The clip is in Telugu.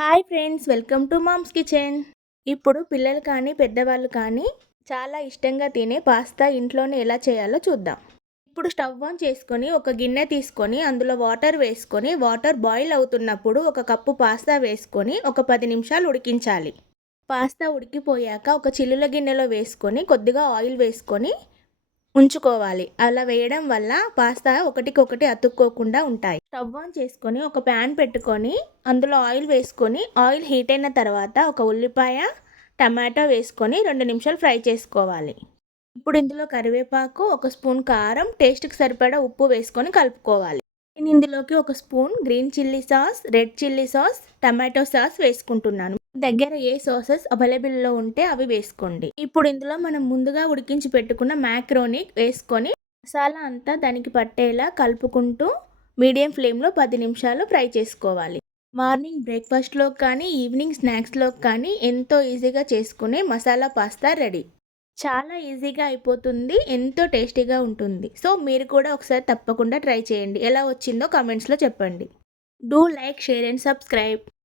Hi friends, welcome to mom's kitchen. ఇప్పుడు పిల్లలు కానీ పెద్దవాళ్ళు కానీ చాలా ఇష్టంగా తినే పాస్తా ఇంట్లోనే ఎలా చేయాలో చూద్దాం. ఇప్పుడు స్టవ్ ఆన్ చేసుకొని ఒక గిన్నె తీసుకొని అందులో వాటర్ వేసుకొని వాటర్ బాయిల్ అవుతున్నప్పుడు ఒక కప్పు పాస్తా వేసుకొని ఒక 10 నిమిషాలు ఉడికించాలి. పాస్తా ఉడికిపోయాక ఒక చిల్లుల గిన్నెలో వేసుకొని కొద్దిగా ఆయిల్ వేసుకొని ఉంచుకోవాలి. అలా వేయడం వల్ల పాస్తా ఒకటికొకటి అతుక్కోకుండా ఉంటాయి. స్టవ్ ఆన్ చేసుకొని ఒక ప్యాన్ పెట్టుకొని అందులో ఆయిల్ వేసుకొని ఆయిల్ హీట్ అయిన తర్వాత ఒక ఉల్లిపాయ, టమాటో వేసుకొని 2 నిమిషాలు ఫ్రై చేసుకోవాలి. ఇప్పుడు ఇందులో కరివేపాకు, ఒక స్పూన్ కారం, టేస్ట్కి సరిపడా ఉప్పు వేసుకొని కలుపుకోవాలి. నేను ఇందులోకి ఒక spoon green chilli sauce, red chilli sauce, tomato sauce వేసుకుంటున్నాను. దగ్గర ఏ సాసెస్ అవైలబుల్లో ఉంటే అవి వేసుకోండి. ఇప్పుడు ఇందులో మనం ముందుగా ఉడికించి పెట్టుకున్న మ్యాక్రోని వేసుకొని మసాలా అంతా దానికి పట్టేలా కలుపుకుంటూ మీడియం ఫ్లేమ్లో 10 నిమిషాలు ఫ్రై చేసుకోవాలి. మార్నింగ్ బ్రేక్ఫాస్ట్లో కానీ ఈవినింగ్ స్నాక్స్లో కానీ ఎంతో ఈజీగా చేసుకునే మసాలా పాస్తా రెడీ. చాలా ఈజీగా అయిపోతుంది, ఎంతో టేస్టీగా ఉంటుంది. సో మీరు కూడా ఒకసారి తప్పకుండా ట్రై చేయండి. ఎలా వచ్చిందో కామెంట్స్లో చెప్పండి. Do like, share and subscribe.